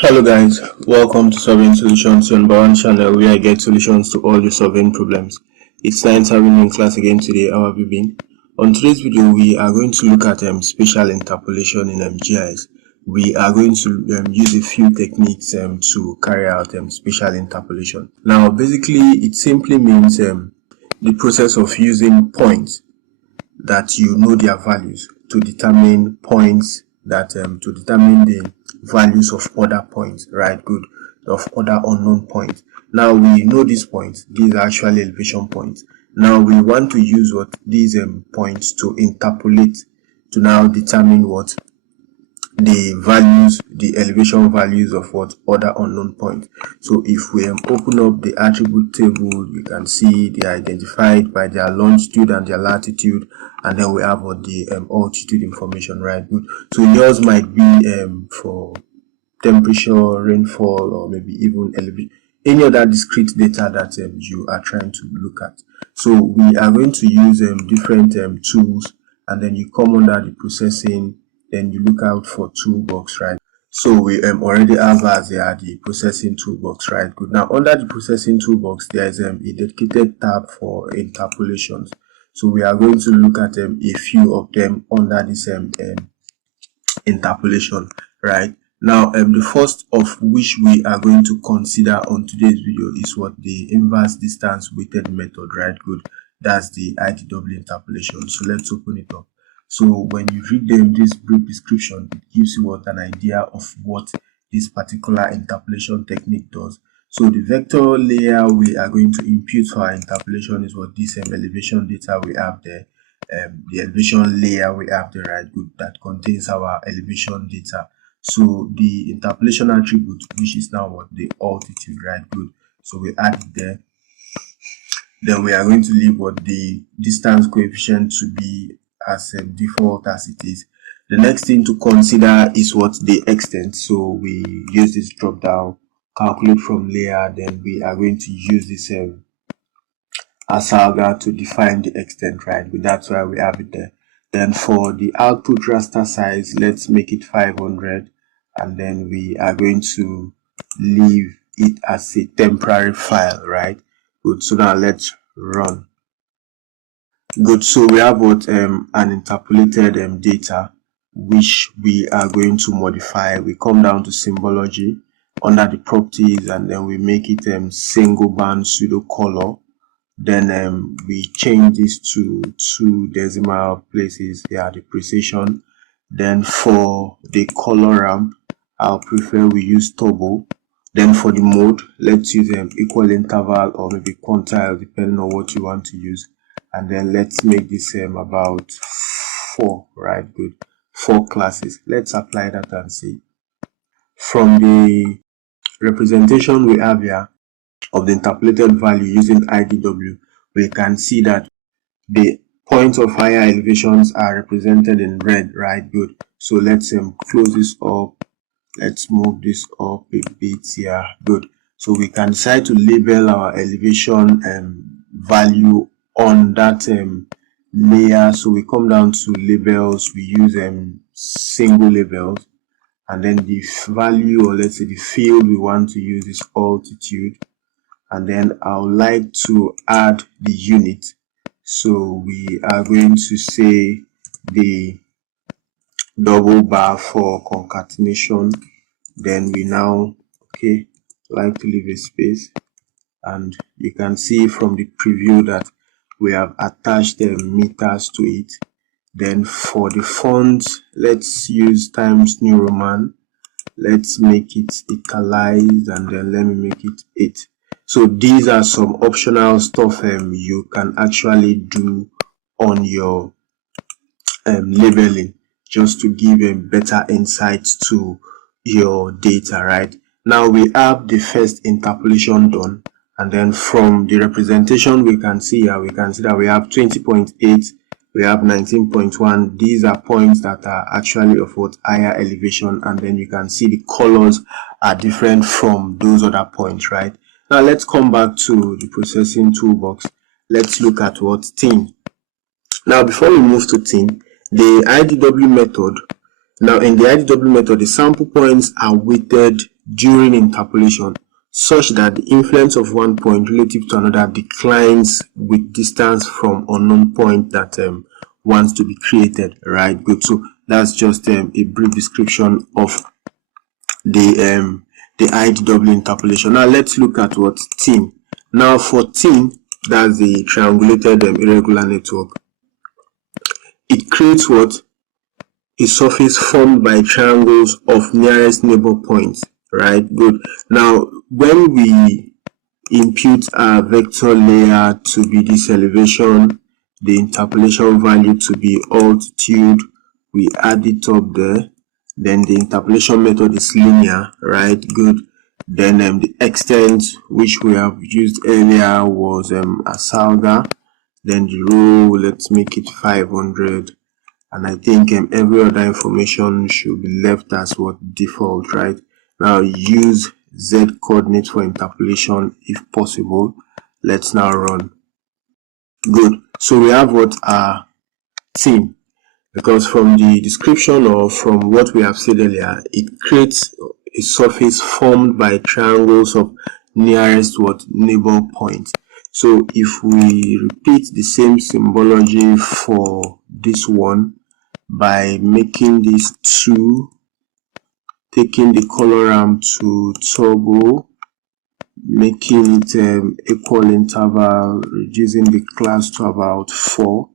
Hello guys, welcome to Solving Solutions, your number one channel where I get solutions to all your solving problems. It's nice having you in class again today. How have you been? On today's video, we are going to look at spatial interpolation in GIS. We are going to use a few techniques to carry out spatial interpolation. Now, basically, it simply means the process of using points that you know their values to determine points that to determine the values of other points, right? Good, of other unknown points. Now we know these points, these are actually elevation points. Now we want to use what these points to interpolate to now determine what the values, the elevation values of what other unknown points. So if we open up the attribute table, you can see they are identified by their longitude and their latitude, and then we have what the altitude information, right? Good. So yours might be for temperature, rainfall, or maybe even elevation, any other discrete data that you are trying to look at. So we are going to use different tools, and then you come under the processing. Then you look out for toolbox, right? So we already have as the processing toolbox, right? Good. Now under the processing toolbox, there is a dedicated tab for interpolations. So we are going to look at a few of them under this interpolation, right? Now the first of which we are going to consider on today's video is what the inverse distance weighted method, right? Good. That's the IDW interpolation. So let's open it up. So when you read this brief description, it gives you what an idea of what this particular interpolation technique does. So the vector layer we are going to impute for our interpolation is what this elevation data we have there. The elevation layer we have there, right? Good, that contains our elevation data. So the interpolation attribute, which is now what the altitude, right? Good. So we add it there. Then we are going to leave what the distance coefficient to be as default as it is. The next thing to consider is what the extent. So we use this drop down, calculate from layer, then we are going to use this asalga to define the extent, right? But that's why we have it there. Then for the output raster size, let's make it 500, and then we are going to leave it as a temporary file, right? Good. So now let's run. Good. So we have what an interpolated data which we are going to modify. We come down to symbology under the properties, and then we make it single band pseudo color. Then we change this to 2 decimal places here, the precision. Then for the color ramp, I'll prefer we use turbo. Then for the mode, let's use equal interval or maybe quantile, depending on what you want to use. And then let's make this about 4, right? Good. 4 classes. Let's apply that and see. From the representation we have here of the interpolated value using IDW, we can see that the points of higher elevations are represented in red, right? Good. So let's close this up. Let's move this up a bit here. Good. So we can decide to label our elevation value on that layer. So we come down to labels, we use single labels, and then the value, or let's say the field we want to use is altitude, and then I would like to add the unit. So we are going to say the double bar for concatenation. Then we now like to leave a space, and you can see from the preview that we have attached the meters to it. Then for the font, let's use Times New Roman. Let's make it italicized, and then let me make it 8. So these are some optional stuff you can actually do on your labeling, just to give better insights to your data, right? Now we have the first interpolation done, and then from the representation we can see here, we can see that we have 20.8, we have 19.1. These are points that are actually of what higher elevation, and then you can see the colors are different from those other points, right? Now let's come back to the processing toolbox. Let's look at what thin. Now before we move to thin, the IDW method. Now in the IDW method, the sample points are weighted during interpolation, such that the influence of one point relative to another declines with distance from unknown point that wants to be created, right? Good. So that's just a brief description of the IDW interpolation. Now let's look at what TIN. Now for TIN, that's the triangulated irregular network. It creates what? A surface formed by triangles of nearest neighbor points, right? Good. Now when we impute our vector layer to be this elevation, the interpolation value to be altitude, we add it up there. Then the interpolation method is linear, right? Good. Then the extent which we have used earlier was Asalga. Then the row, let's make it 500. And I think every other information should be left as what default, right? Now use Z coordinates for interpolation if possible. Let's now run. Good. So we have what our TIN, because from the description or from what we have said earlier, it creates a surface formed by triangles of nearest what neighbor point. So if we repeat the same symbology for this one by making this 2, taking the color ramp to toggle, making it equal interval, reducing the class to about 4,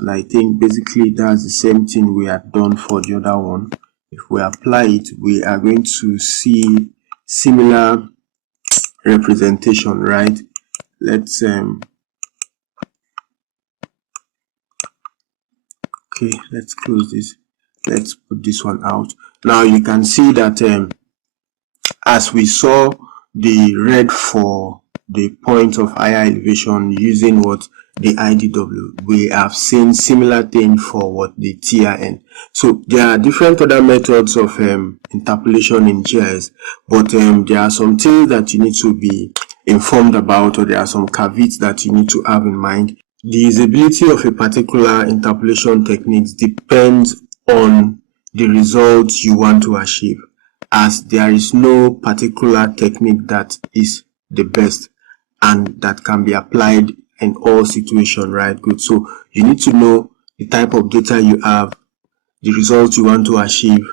and I think basically that's the same thing we had done for the other one. If we apply it, we are going to see similar representation, right? Let's okay, let's close this. Let's put this one out. Now you can see that as we saw the red for the point of higher elevation using what the IDW, we have seen similar thing for what the TRN. So there are different other methods of interpolation in GIS, but there are some things that you need to be informed about, or there are some caveats that you need to have in mind. The usability of a particular interpolation technique depends on the results you want to achieve, as there is no particular technique that is the best and that can be applied in all situations, right? Good. So you need to know the type of data you have, the results you want to achieve,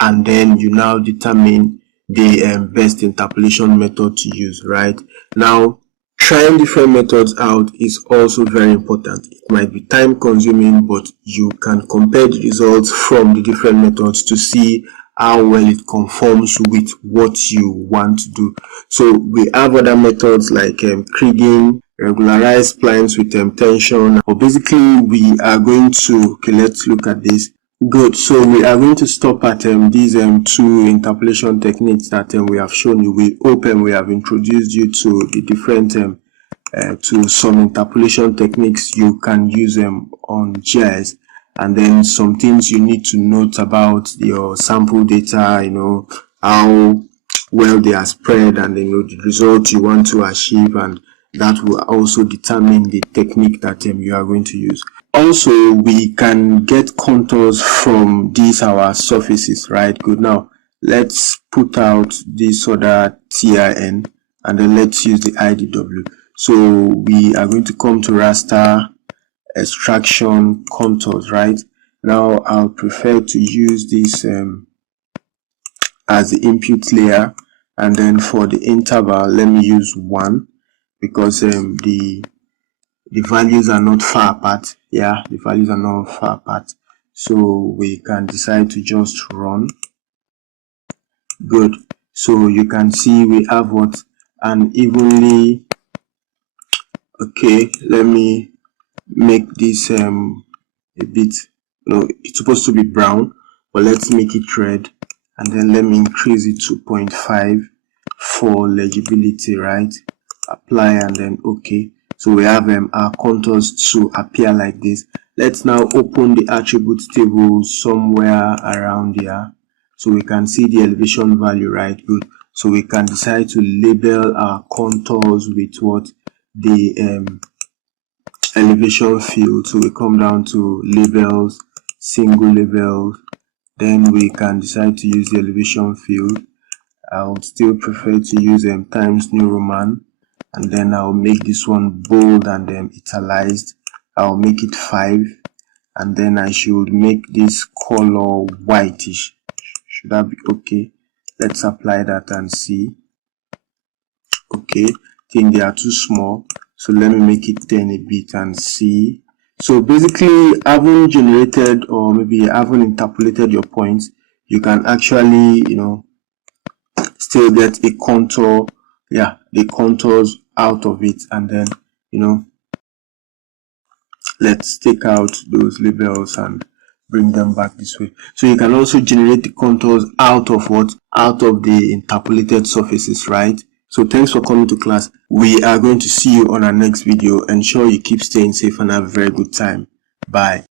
and then you now determine the best interpolation method to use, right? Now, trying different methods out is also very important. It might be time consuming, but you can compare the results from the different methods to see how well it conforms with what you want to do. So we have other methods like kriging, regularized splines with tension. But basically we are going to, okay, let's look at this. Good. So we are going to stop at these two interpolation techniques that we have shown you. We hope we have introduced you to the different to some interpolation techniques you can use on GIS, and then some things you need to note about your sample data, you know, how well they are spread, and then the result you want to achieve, and that will also determine the technique that you are going to use. Also, we can get contours from these our surfaces, right? Good. Now let's put out this other TRN and then let's use the IDW. So we are going to come to raster, extraction, contours, right? Now I'll prefer to use this as the input layer, and then for the interval let me use 1, because the values are not far apart. Yeah, the values are not far apart, so we can decide to just run. Good. So you can see we have what an evenly, okay, let me make this a bit, no, it's supposed to be brown, but let's make it red, and then let me increase it to 0.5 for legibility, right? Apply and then okay. So we have our contours to appear like this. Let's now open the attributes table somewhere around here, so we can see the elevation value, right? Good. So we can decide to label our contours with what the elevation field. So we come down to labels, single labels, then we can decide to use the elevation field, I would still prefer to use Times New Roman, and then I'll make this one bold and italicized. I'll make it 5, and then I should make this color whitish. Should that be okay? Let's apply that and see. Okay, I think they are too small, so let me make it 10 a bit and see. So basically, having generated or maybe having interpolated your points, you can actually, still get a contour, the contours out of it, and then, let's take out those labels and bring them back this way. So you can also generate the contours out of what? Out of the interpolated surfaces, right? So thanks for coming to class. We are going to see you on our next video. Ensure you keep staying safe and have a very good time. Bye.